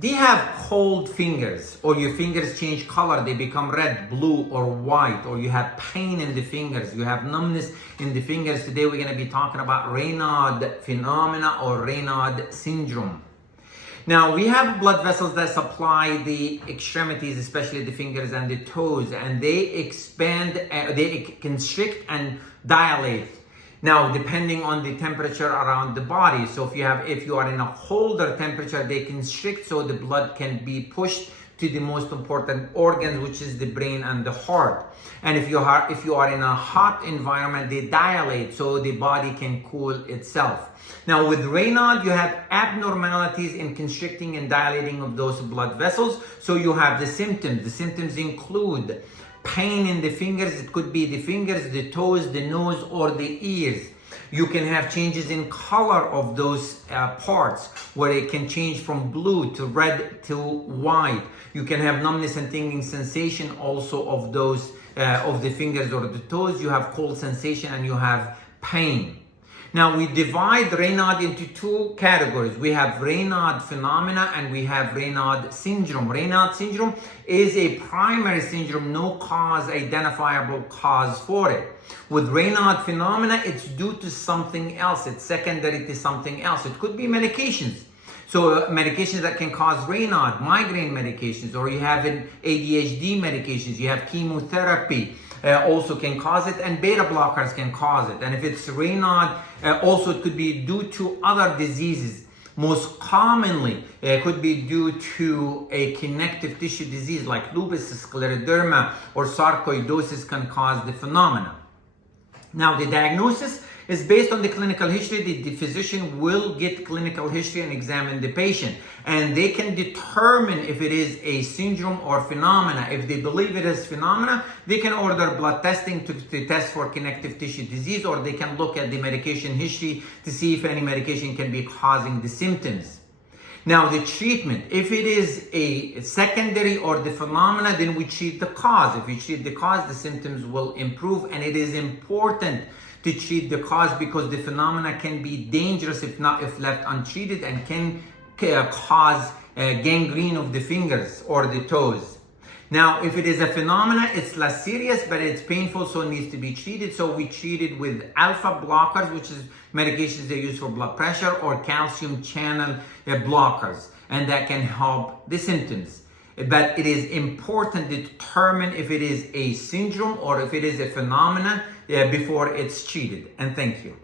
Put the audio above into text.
Do you have cold fingers, or your fingers change color, they become red, blue, or white, or you have pain in the fingers, you have numbness in the fingers? Today we're going to be talking about Raynaud phenomena or Raynaud syndrome. Now, we have blood vessels that supply the extremities, especially the fingers and the toes, and they expand, they constrict and dilate. Now, depending on the temperature around the body. So if you are in a colder temperature, they constrict so the blood can be pushed to the most important organs, which is the brain and the heart. And if you are in a hot environment, they dilate so the body can cool itself. Now, with Raynaud, you have abnormalities in constricting and dilating of those blood vessels. So you have the symptoms. The symptoms include pain in the fingers. It could be the fingers, the toes, the nose, or the ears. You can have changes in color of those parts, where it can change from blue to red to white. You can have numbness and tingling sensation also of those of the fingers or the toes. You have cold sensation and you have pain. Now, we divide Raynaud into two categories. We have Raynaud phenomena and we have Raynaud syndrome. Raynaud syndrome is a primary syndrome, no cause, identifiable cause for it. With Raynaud phenomena, it's due to something else. It's secondary to something else. It could be medications. So medications that can cause Raynaud, migraine medications, or you have an ADHD medications, you have chemotherapy. Also can cause it, and beta blockers can cause it. And if it's Raynaud, also it could be due to other diseases. Most commonly, it could be due to a connective tissue disease like lupus, scleroderma, or sarcoidosis can cause the phenomena. Now, the diagnosis is based on the clinical history. The physician will get clinical history and examine the patient, and they can determine if it is a syndrome or phenomena. If they believe it is phenomena, they can order blood testing to test for connective tissue disease, or they can look at the medication history to see if any medication can be causing the symptoms. Now, the treatment, if it is a secondary or the phenomena, then we treat the cause. If we treat the cause, the symptoms will improve, and it is important to treat the cause because the phenomena can be dangerous if left untreated, and can cause gangrene of the fingers or the toes. Now, if it is a phenomena, it's less serious, but it's painful, so it needs to be treated. So we treat it with alpha blockers, which is medications they use for blood pressure, or calcium channel blockers, and that can help the symptoms. But it is important to determine if it is a syndrome or if it is a phenomena before it's treated. And thank you.